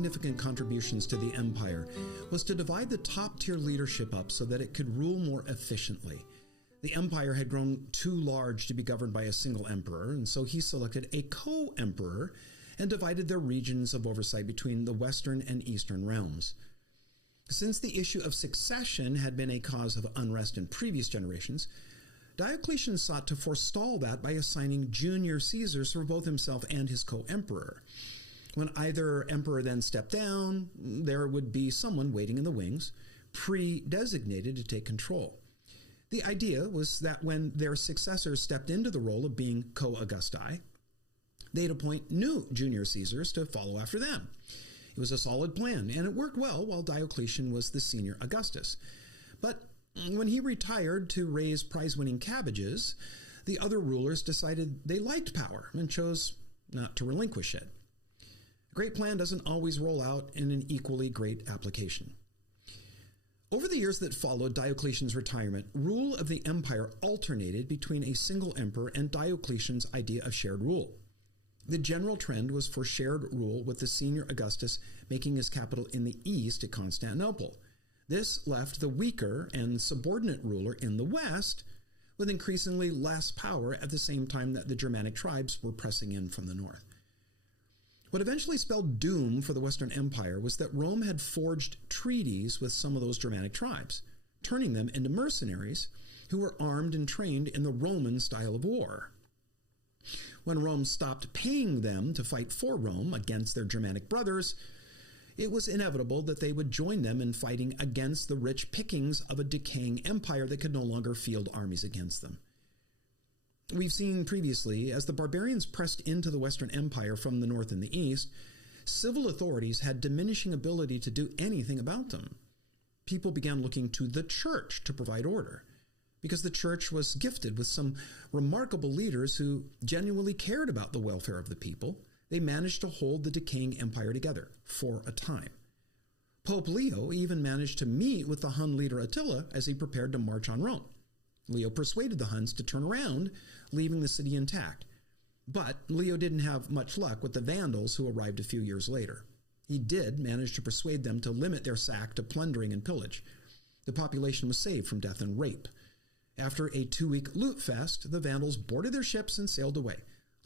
significant contributions to the empire was to divide the top-tier leadership up so that it could rule more efficiently. The empire had grown too large to be governed by a single emperor, and so he selected a co-emperor and divided their regions of oversight between the western and eastern realms. Since the issue of succession had been a cause of unrest in previous generations, Diocletian sought to forestall that by assigning junior Caesars for both himself and his co-emperor. When either emperor then stepped down, there would be someone waiting in the wings, pre-designated to take control. The idea was that when their successors stepped into the role of being co-Augusti, they'd appoint new junior Caesars to follow after them. It was a solid plan, and it worked well while Diocletian was the senior Augustus. But when he retired to raise prize-winning cabbages, the other rulers decided they liked power and chose not to relinquish it. A great plan doesn't always roll out in an equally great application. Over the years that followed Diocletian's retirement, rule of the empire alternated between a single emperor and Diocletian's idea of shared rule. The general trend was for shared rule, with the senior Augustus making his capital in the east at Constantinople. This left the weaker and subordinate ruler in the west with increasingly less power at the same time that the Germanic tribes were pressing in from the north. What eventually spelled doom for the Western Empire was that Rome had forged treaties with some of those Germanic tribes, turning them into mercenaries who were armed and trained in the Roman style of war. When Rome stopped paying them to fight for Rome against their Germanic brothers, it was inevitable that they would join them in fighting against the rich pickings of a decaying empire that could no longer field armies against them. We've seen previously, as the barbarians pressed into the Western Empire from the north and the east, civil authorities had diminishing ability to do anything about them. People began looking to the church to provide order, because the church was gifted with some remarkable leaders who genuinely cared about the welfare of the people. They managed to hold the decaying empire together for a time. Pope Leo even managed to meet with the Hun leader Attila as he prepared to march on Rome. Leo persuaded the Huns to turn around, leaving the city intact. But Leo didn't have much luck with the Vandals who arrived a few years later. He did manage to persuade them to limit their sack to plundering and pillage. The population was saved from death and rape. After a 2-week loot fest, the Vandals boarded their ships and sailed away,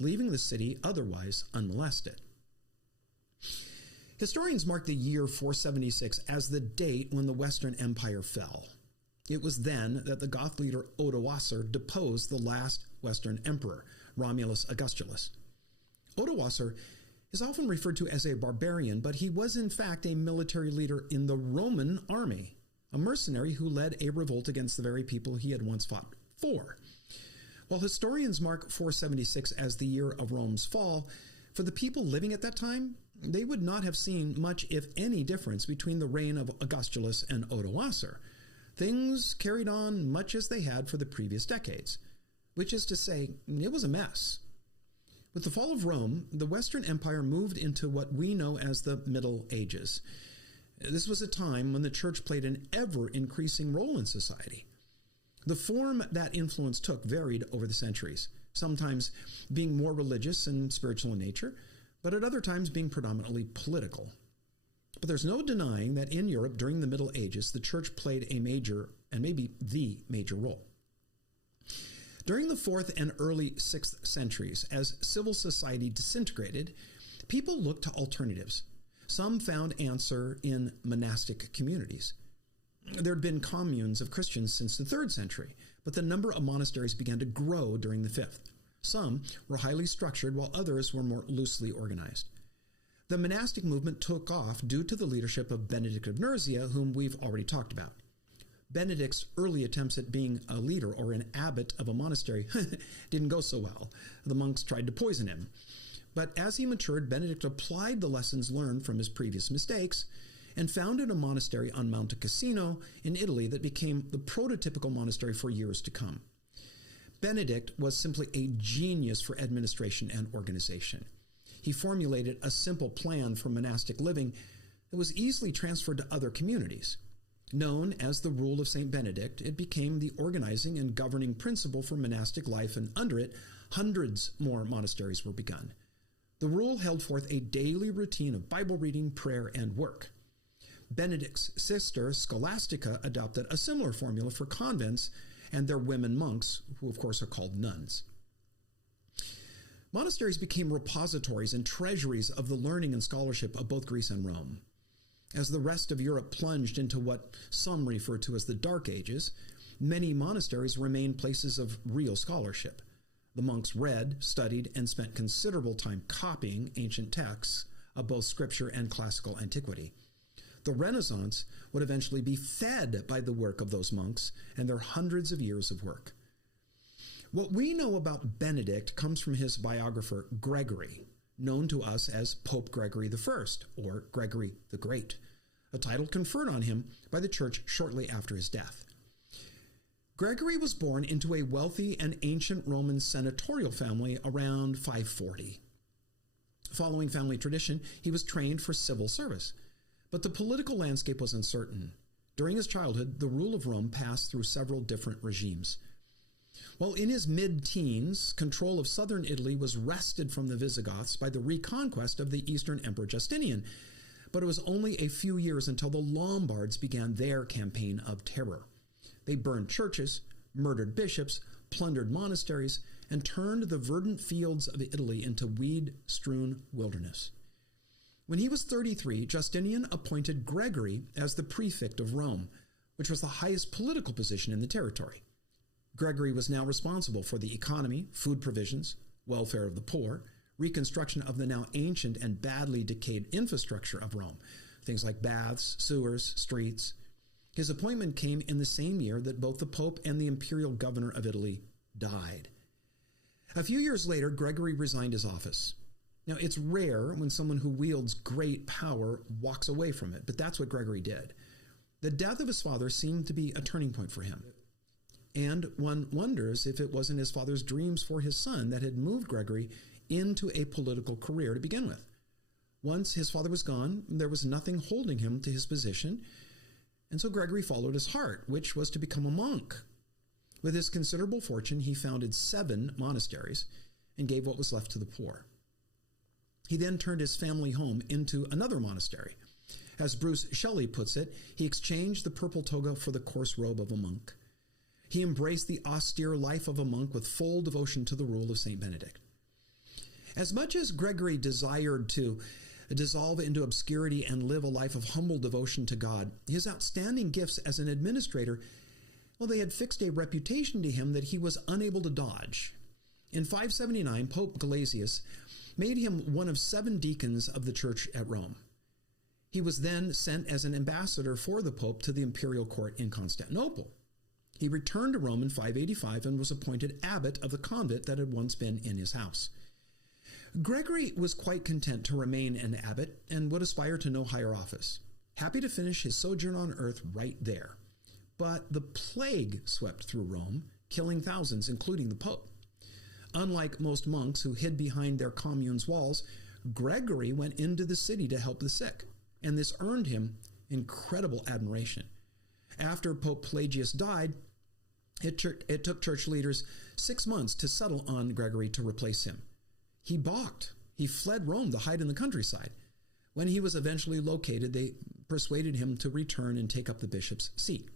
leaving the city otherwise unmolested. Historians mark the year 476 as the date when the Western Empire fell. It was then that the Goth leader Odoacer deposed the last Western emperor, Romulus Augustulus. Odoacer is often referred to as a barbarian, but he was in fact a military leader in the Roman army, a mercenary who led a revolt against the very people he had once fought for. While historians mark 476 as the year of Rome's fall, for the people living at that time, they would not have seen much, if any, difference between the reign of Augustulus and Odoacer. Things carried on much as they had for the previous decades, which is to say, it was a mess. With the fall of Rome, the Western Empire moved into what we know as the Middle Ages. This was a time when the church played an ever-increasing role in society. The form that influence took varied over the centuries, sometimes being more religious and spiritual in nature, but at other times being predominantly political. But there's no denying that in Europe during the Middle Ages, the church played a major, and maybe the major role. During the 4th and early 6th centuries, as civil society disintegrated, people looked to alternatives. Some found answer in monastic communities. There had been communes of Christians since the 3rd century, but the number of monasteries began to grow during the 5th. Some were highly structured, while others were more loosely organized. The monastic movement took off due to the leadership of Benedict of Nursia, whom we've already talked about. Benedict's early attempts at being a leader or an abbot of a monastery didn't go so well. The monks tried to poison him. But as he matured, Benedict applied the lessons learned from his previous mistakes and founded a monastery on Monte Cassino in Italy that became the prototypical monastery for years to come. Benedict was simply a genius for administration and organization. He formulated a simple plan for monastic living that was easily transferred to other communities. Known as the Rule of St. Benedict, it became the organizing and governing principle for monastic life, and under it, hundreds more monasteries were begun. The rule held forth a daily routine of Bible reading, prayer, and work. Benedict's sister, Scholastica, adopted a similar formula for convents and their women monks, who of course are called nuns. Monasteries became repositories and treasuries of the learning and scholarship of both Greece and Rome. As the rest of Europe plunged into what some refer to as the Dark Ages, many monasteries remained places of real scholarship. The monks read, studied, and spent considerable time copying ancient texts of both scripture and classical antiquity. The Renaissance would eventually be fed by the work of those monks and their hundreds of years of work. What we know about Benedict comes from his biographer Gregory, known to us as Pope Gregory I, or Gregory the Great, a title conferred on him by the church shortly after his death. Gregory was born into a wealthy and ancient Roman senatorial family around 540. Following family tradition, he was trained for civil service, but the political landscape was uncertain. During his childhood, the rule of Rome passed through several different regimes. While in his mid-teens, control of southern Italy was wrested from the Visigoths by the reconquest of the Eastern Emperor Justinian, but it was only a few years until the Lombards began their campaign of terror. They burned churches, murdered bishops, plundered monasteries, and turned the verdant fields of Italy into weed-strewn wilderness. When he was 33, Justinian appointed Gregory as the prefect of Rome, which was the highest political position in the territory. Gregory was now responsible for the economy, food provisions, welfare of the poor, reconstruction of the now ancient and badly decayed infrastructure of Rome, things like baths, sewers, streets. His appointment came in the same year that both the Pope and the imperial governor of Italy died. A few years later, Gregory resigned his office. Now, it's rare when someone who wields great power walks away from it, but that's what Gregory did. The death of his father seemed to be a turning point for him. And one wonders if it wasn't his father's dreams for his son that had moved Gregory into a political career to begin with. Once his father was gone, there was nothing holding him to his position, and so Gregory followed his heart, which was to become a monk. With his considerable fortune, he founded 7 monasteries and gave what was left to the poor. He then turned his family home into another monastery. As Bruce Shelley puts it, he exchanged the purple toga for the coarse robe of a monk. He embraced the austere life of a monk with full devotion to the rule of St. Benedict. As much as Gregory desired to dissolve into obscurity and live a life of humble devotion to God, his outstanding gifts as an administrator, well, they had fixed a reputation to him that he was unable to dodge. In 579, Pope Gelasius made him one of 7 deacons of the church at Rome. He was then sent as an ambassador for the Pope to the imperial court in Constantinople. He returned to Rome in 585 and was appointed abbot of the convent that had once been in his house. Gregory was quite content to remain an abbot and would aspire to no higher office, happy to finish his sojourn on earth right there. But the plague swept through Rome, killing thousands, including the Pope. Unlike most monks who hid behind their commune's walls, Gregory went into the city to help the sick, and this earned him incredible admiration. After Pope Pelagius died, it took church leaders 6 months to settle on Gregory to replace him. He balked. He fled Rome to hide in the countryside. When he was eventually located, they persuaded him to return and take up the bishop's seat.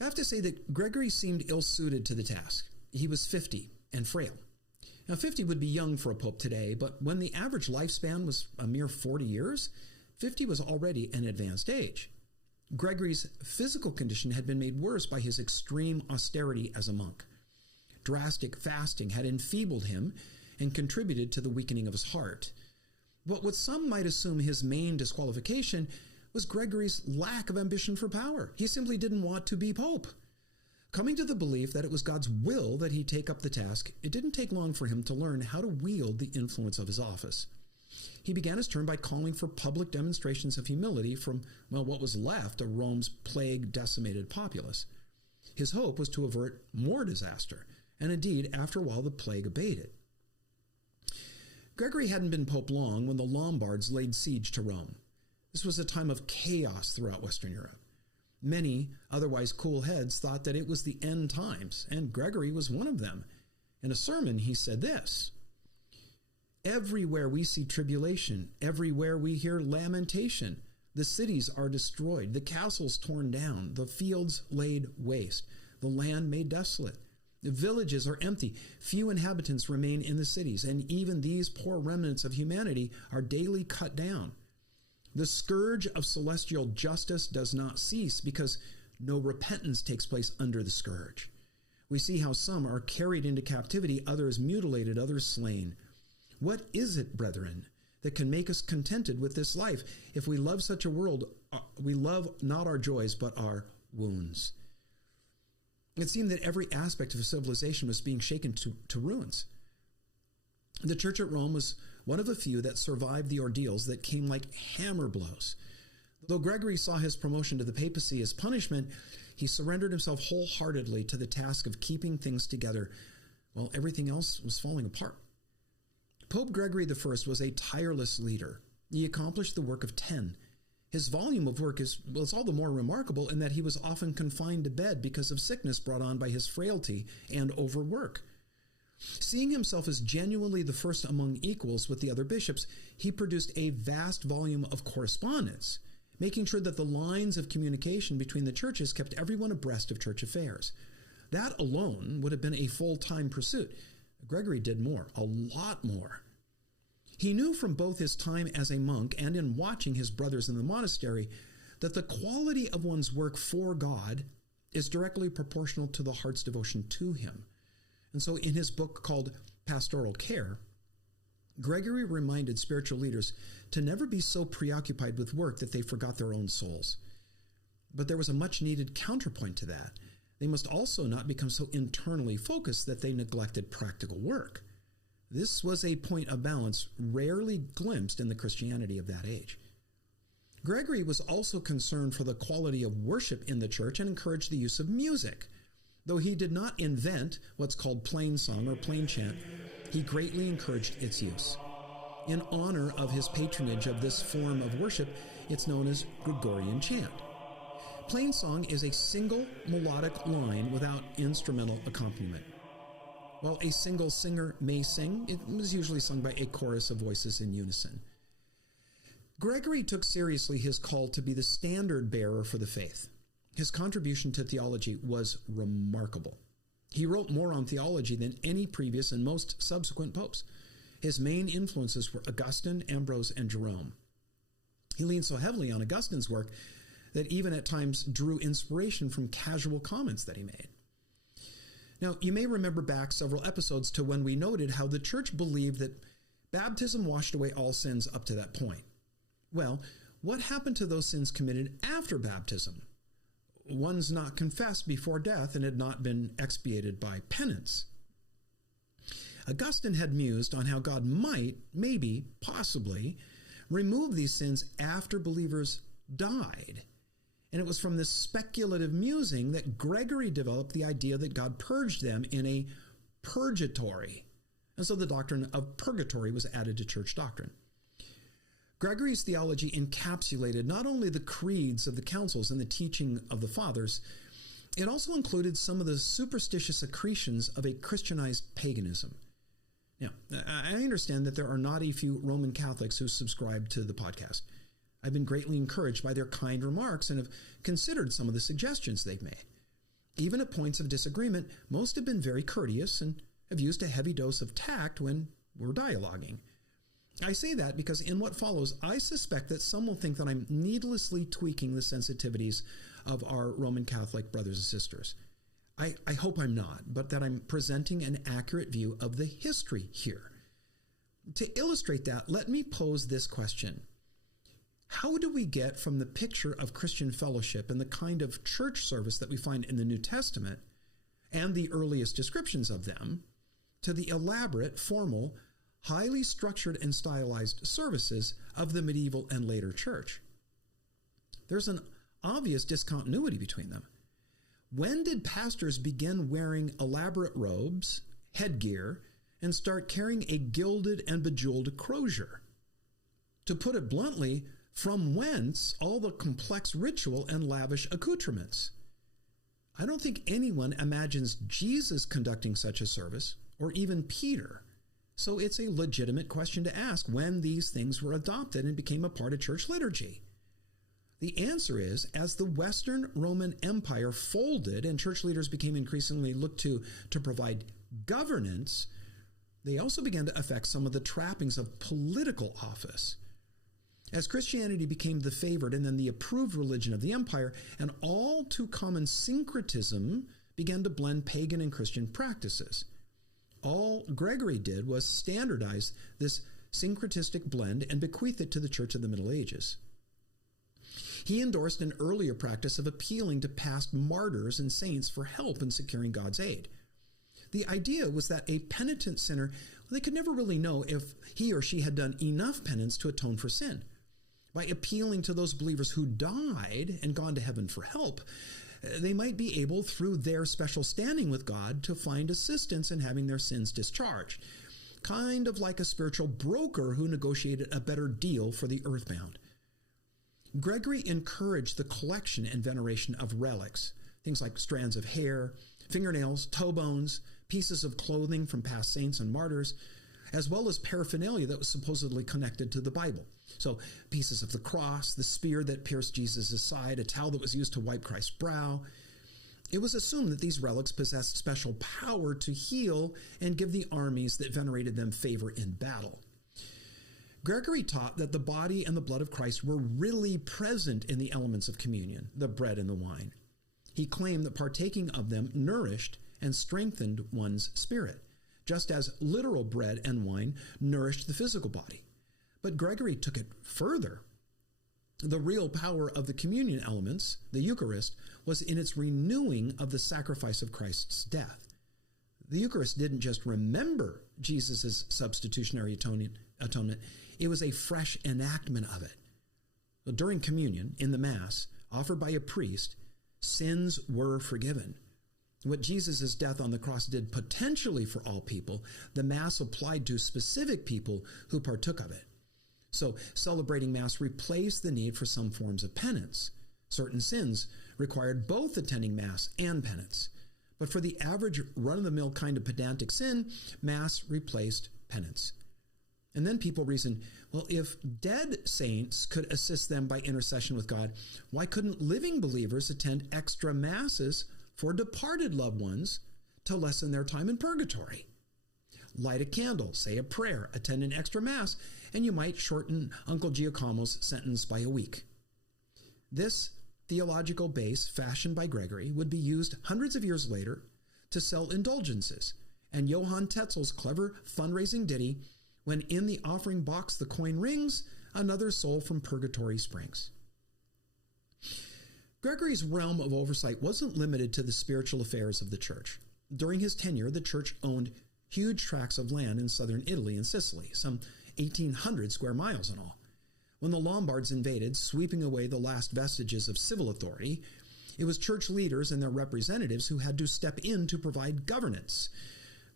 I have to say that Gregory seemed ill-suited to the task. He was 50 and frail. Now, 50 would be young for a pope today, but when the average lifespan was a mere 40 years, 50 was already an advanced age. Gregory's physical condition had been made worse by his extreme austerity as a monk. Drastic fasting had enfeebled him and contributed to the weakening of his heart. But what some might assume his main disqualification was Gregory's lack of ambition for power. He simply didn't want to be pope. Coming to the belief that it was God's will that he take up the task, it didn't take long for him to learn how to wield the influence of his office. He began his term by calling for public demonstrations of humility from, what was left of Rome's plague-decimated populace. His hope was to avert more disaster, and indeed, after a while, the plague abated. Gregory hadn't been pope long when the Lombards laid siege to Rome. This was a time of chaos throughout Western Europe. Many otherwise cool heads thought that it was the end times, and Gregory was one of them. In a sermon, he said this: Everywhere we see tribulation, everywhere we hear lamentation. The cities are destroyed, the castles torn down, the fields laid waste, the land made desolate. The villages are empty, few inhabitants remain in the cities, and even these poor remnants of humanity are daily cut down. The scourge of celestial justice does not cease because no repentance takes place under the scourge. We see how some are carried into captivity, others mutilated, others slain. What is it, brethren, that can make us contented with this life? If we love such a world, we love not our joys, but our wounds. It seemed that every aspect of civilization was being shaken to ruins. The church at Rome was one of a few that survived the ordeals that came like hammer blows. Though Gregory saw his promotion to the papacy as punishment, he surrendered himself wholeheartedly to the task of keeping things together while everything else was falling apart. Pope Gregory I was a tireless leader. He accomplished the work of 10. His volume of work is all the more remarkable in that he was often confined to bed because of sickness brought on by his frailty and overwork. Seeing himself as genuinely the first among equals with the other bishops, he produced a vast volume of correspondence, making sure that the lines of communication between the churches kept everyone abreast of church affairs. That alone would have been a full-time pursuit. Gregory did more, a lot more. He knew from both his time as a monk and in watching his brothers in the monastery that the quality of one's work for God is directly proportional to the heart's devotion to him. And so in his book called Pastoral Care, Gregory reminded spiritual leaders to never be so preoccupied with work that they forgot their own souls. But there was a much needed counterpoint to that. They must also not become so internally focused that they neglected practical work. This was a point of balance rarely glimpsed in the Christianity of that age. Gregory was also concerned for the quality of worship in the church and encouraged the use of music. Though he did not invent what's called plain song or plain chant, he greatly encouraged its use. In honor of his patronage of this form of worship, it's known as Gregorian chant. Plain song is a single melodic line without instrumental accompaniment. While a single singer may sing, it was usually sung by a chorus of voices in unison. Gregory took seriously his call to be the standard bearer for the faith. His contribution to theology was remarkable. He wrote more on theology than any previous and most subsequent popes. His main influences were Augustine, Ambrose, and Jerome. He leaned so heavily on Augustine's work that even at times drew inspiration from casual comments that he made. Now, you may remember back several episodes to when we noted how the church believed that baptism washed away all sins up to that point. Well, what happened to those sins committed after baptism? Ones not confessed before death and had not been expiated by penance. Augustine had mused on how God might, maybe, possibly, remove these sins after believers died. And it was from this speculative musing that Gregory developed the idea that God purged them in a purgatory. And so the doctrine of purgatory was added to church doctrine. Gregory's theology encapsulated not only the creeds of the councils and the teaching of the fathers, it also included some of the superstitious accretions of a Christianized paganism. Now, I understand that there are not a few Roman Catholics who subscribe to the podcast. I've been greatly encouraged by their kind remarks and have considered some of the suggestions they've made. Even at points of disagreement, most have been very courteous and have used a heavy dose of tact when we're dialoguing. I say that because in what follows, I suspect that some will think that I'm needlessly tweaking the sensitivities of our Roman Catholic brothers and sisters. I hope I'm not, but that I'm presenting an accurate view of the history here. To illustrate that, let me pose this question. How do we get from the picture of Christian fellowship and the kind of church service that we find in the New Testament and the earliest descriptions of them to the elaborate, formal, highly structured and stylized services of the medieval and later church? There's an obvious discontinuity between them. When did pastors begin wearing elaborate robes, headgear, and start carrying a gilded and bejeweled crozier? To put it bluntly, from whence all the complex ritual and lavish accoutrements? I don't think anyone imagines Jesus conducting such a service, or even Peter. So it's a legitimate question to ask when these things were adopted and became a part of church liturgy. The answer is, as the Western Roman Empire folded and church leaders became increasingly looked to provide governance, they also began to affect some of the trappings of political office. As Christianity became the favored and then the approved religion of the empire, an all too common syncretism began to blend pagan and Christian practices. All Gregory did was standardize this syncretistic blend and bequeath it to the Church of the Middle Ages. He endorsed an earlier practice of appealing to past martyrs and saints for help in securing God's aid. The idea was that a penitent sinner, they could never really know if he or she had done enough penance to atone for sin. By appealing to those believers who died and gone to heaven for help, they might be able, through their special standing with God, to find assistance in having their sins discharged. Kind of like a spiritual broker who negotiated a better deal for the earthbound. Gregory encouraged the collection and veneration of relics, things like strands of hair, fingernails, toe bones, pieces of clothing from past saints and martyrs, as well as paraphernalia that was supposedly connected to the Bible. So pieces of the cross, the spear that pierced Jesus' side, a towel that was used to wipe Christ's brow. It was assumed that these relics possessed special power to heal and give the armies that venerated them favor in battle. Gregory taught that the body and the blood of Christ were really present in the elements of communion, the bread and the wine. He claimed that partaking of them nourished and strengthened one's spirit, just as literal bread and wine nourished the physical body. But Gregory took it further. The real power of the communion elements, the Eucharist, was in its renewing of the sacrifice of Christ's death. The Eucharist didn't just remember Jesus' substitutionary atonement, it was a fresh enactment of it. During communion, in the Mass, offered by a priest, sins were forgiven. What Jesus' death on the cross did potentially for all people, the Mass applied to specific people who partook of it. So celebrating Mass replaced the need for some forms of penance. Certain sins required both attending Mass and penance. But for the average run-of-the-mill kind of pedantic sin, Mass replaced penance. And then people reasoned, well, if dead saints could assist them by intercession with God, why couldn't living believers attend extra Masses for departed loved ones to lessen their time in purgatory? Light a candle, say a prayer, attend an extra Mass, and you might shorten Uncle Giacomo's sentence by a week. This theological base, fashioned by Gregory, would be used hundreds of years later to sell indulgences, and Johann Tetzel's clever fundraising ditty, "When in the offering box the coin rings, another soul from purgatory springs." Gregory's realm of oversight wasn't limited to the spiritual affairs of the church. During his tenure, the church owned huge tracts of land in southern Italy and Sicily, some 1,800 square miles in all. When the Lombards invaded, sweeping away the last vestiges of civil authority, it was church leaders and their representatives who had to step in to provide governance.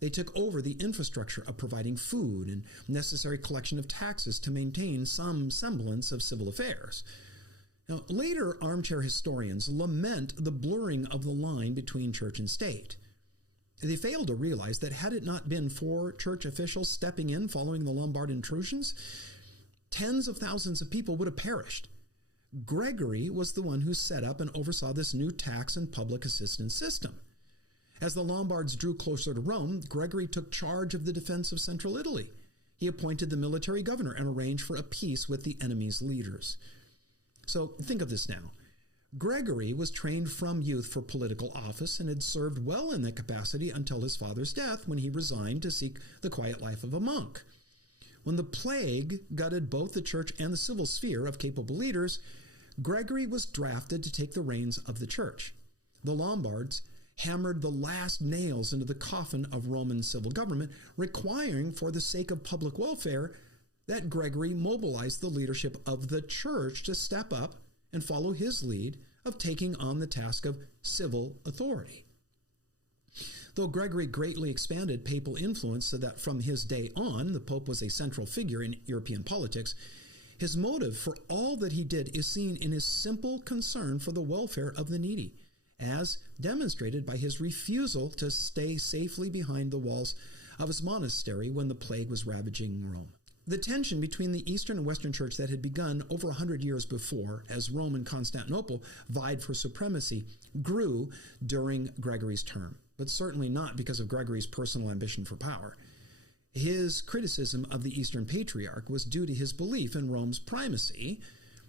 They took over the infrastructure of providing food and necessary collection of taxes to maintain some semblance of civil affairs. Now, later armchair historians lament the blurring of the line between church and state. They failed to realize that had it not been for church officials stepping in following the Lombard intrusions, tens of thousands of people would have perished. Gregory was the one who set up and oversaw this new tax and public assistance system. As the Lombards drew closer to Rome, Gregory took charge of the defense of central Italy. He appointed the military governor and arranged for a peace with the enemy's leaders. So think of this now. Gregory was trained from youth for political office and had served well in that capacity until his father's death, when he resigned to seek the quiet life of a monk. When the plague gutted both the church and the civil sphere of capable leaders, Gregory was drafted to take the reins of the church. The Lombards hammered the last nails into the coffin of Roman civil government, requiring, for the sake of public welfare, that Gregory mobilized the leadership of the church to step up and follow his lead of taking on the task of civil authority. Though Gregory greatly expanded papal influence so that from his day on, the Pope was a central figure in European politics, his motive for all that he did is seen in his simple concern for the welfare of the needy, as demonstrated by his refusal to stay safely behind the walls of his monastery when the plague was ravaging Rome. The tension between the Eastern and Western Church that had begun over 100 years before, as Rome and Constantinople vied for supremacy, grew during Gregory's term, but certainly not because of Gregory's personal ambition for power. His criticism of the Eastern Patriarch was due to his belief in Rome's primacy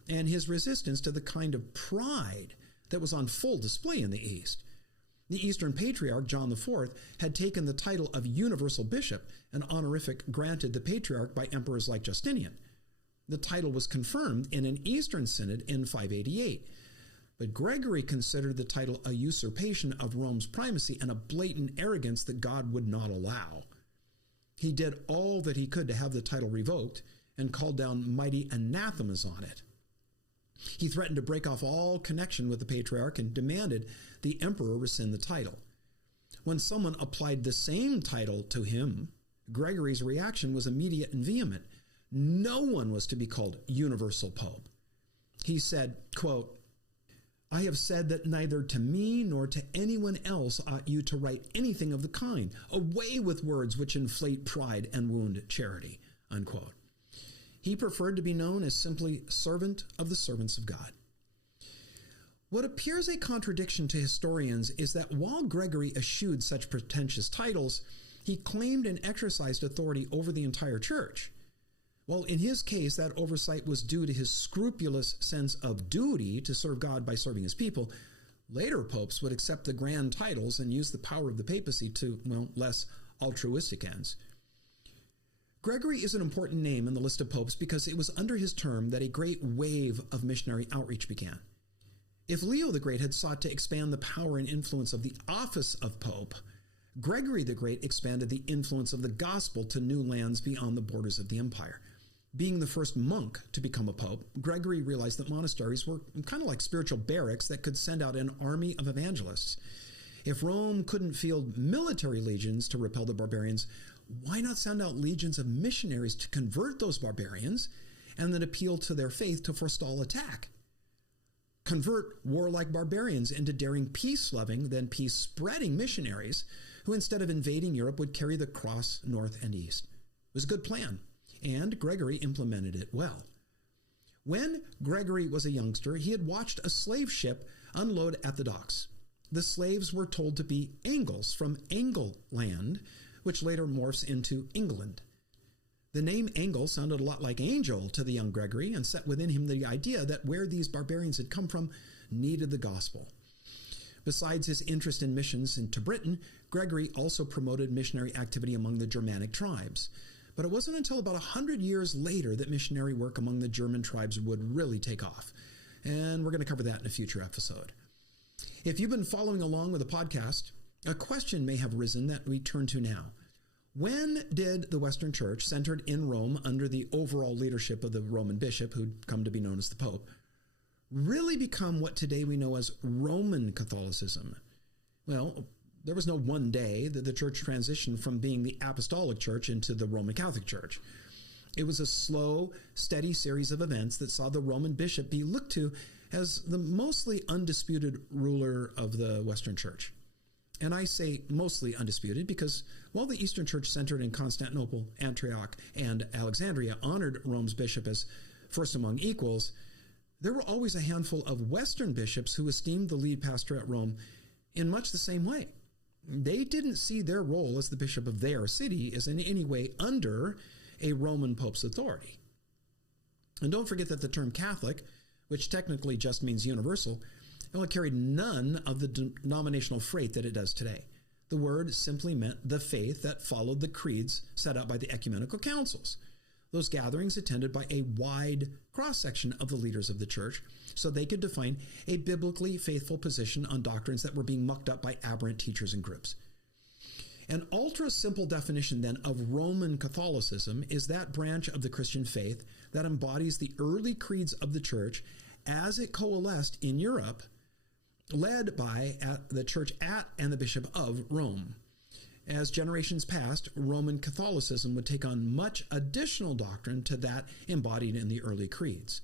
and his resistance to the kind of pride that was on full display in the East. The Eastern Patriarch, John IV, had taken the title of Universal Bishop, an honorific granted the Patriarch by emperors like Justinian. The title was confirmed in an Eastern Synod in 588. But Gregory considered the title a usurpation of Rome's primacy and a blatant arrogance that God would not allow. He did all that he could to have the title revoked and called down mighty anathemas on it. He threatened to break off all connection with the Patriarch and demanded the emperor rescind the title. When someone applied the same title to him, Gregory's reaction was immediate and vehement. No one was to be called Universal Pope. He said, quote, "I have said that neither to me nor to anyone else ought you to write anything of the kind. Away with words which inflate pride and wound charity," unquote. He preferred to be known as simply servant of the servants of God. What appears a contradiction to historians is that while Gregory eschewed such pretentious titles, he claimed and exercised authority over the entire church. Well, in his case, that oversight was due to his scrupulous sense of duty to serve God by serving his people. Later popes would accept the grand titles and use the power of the papacy to, less altruistic ends. Gregory is an important name in the list of popes because it was under his term that a great wave of missionary outreach began. If Leo the Great had sought to expand the power and influence of the office of pope, Gregory the Great expanded the influence of the gospel to new lands beyond the borders of the empire. Being the first monk to become a pope, Gregory realized that monasteries were kind of like spiritual barracks that could send out an army of evangelists. If Rome couldn't field military legions to repel the barbarians, why not send out legions of missionaries to convert those barbarians and then appeal to their faith to forestall attack? Convert warlike barbarians into daring peace-loving, then peace-spreading missionaries who, instead of invading Europe, would carry the cross north and east. It was a good plan, and Gregory implemented it well. When Gregory was a youngster, he had watched a slave ship unload at the docks. The slaves were told to be Angles from Angleland, which later morphs into England. The name Angle sounded a lot like angel to the young Gregory and set within him the idea that where these barbarians had come from needed the gospel. Besides his interest in missions into Britain, Gregory also promoted missionary activity among the Germanic tribes. But it wasn't until about 100 years later that missionary work among the German tribes would really take off. And we're going to cover that in a future episode. If you've been following along with the podcast, a question may have risen that we turn to now. When did the Western Church, centered in Rome under the overall leadership of the Roman bishop, who'd come to be known as the Pope, really become what today we know as Roman Catholicism? Well, there was no one day that the church transitioned from being the Apostolic Church into the Roman Catholic Church. It was a slow, steady series of events that saw the Roman bishop be looked to as the mostly undisputed ruler of the Western Church. And I say mostly undisputed because while the Eastern Church centered in Constantinople, Antioch, and Alexandria honored Rome's bishop as first among equals, there were always a handful of Western bishops who esteemed the lead pastor at Rome in much the same way. They didn't see their role as the bishop of their city as in any way under a Roman pope's authority. And don't forget that the term Catholic, which technically just means universal, it carried none of the denominational freight that it does today. The word simply meant the faith that followed the creeds set out by the ecumenical councils. Those gatherings attended by a wide cross-section of the leaders of the church so they could define a biblically faithful position on doctrines that were being mucked up by aberrant teachers and groups. An ultra-simple definition then of Roman Catholicism is that branch of the Christian faith that embodies the early creeds of the church as it coalesced in Europe, led by the church at and the bishop of Rome. As generations passed, Roman Catholicism would take on much additional doctrine to that embodied in the early creeds.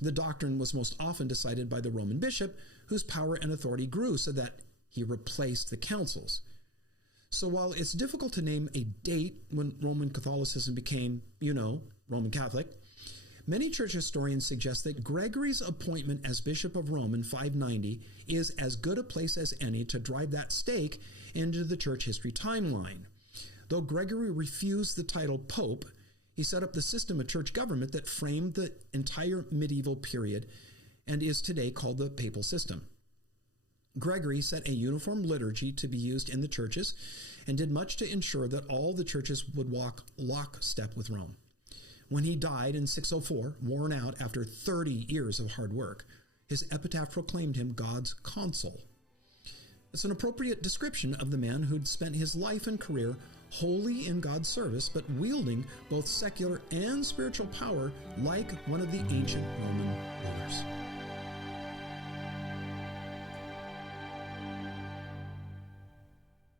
The doctrine was most often decided by the Roman bishop, whose power and authority grew so that he replaced the councils. So while it's difficult to name a date when Roman Catholicism became, Roman Catholic, many church historians suggest that Gregory's appointment as Bishop of Rome in 590 is as good a place as any to drive that stake into the church history timeline. Though Gregory refused the title Pope, he set up the system of church government that framed the entire medieval period and is today called the papal system. Gregory set a uniform liturgy to be used in the churches and did much to ensure that all the churches would walk lockstep with Rome. When he died in 604, worn out after 30 years of hard work, his epitaph proclaimed him God's Consul. It's an appropriate description of the man who'd spent his life and career wholly in God's service, but wielding both secular and spiritual power like one of the ancient Roman rulers.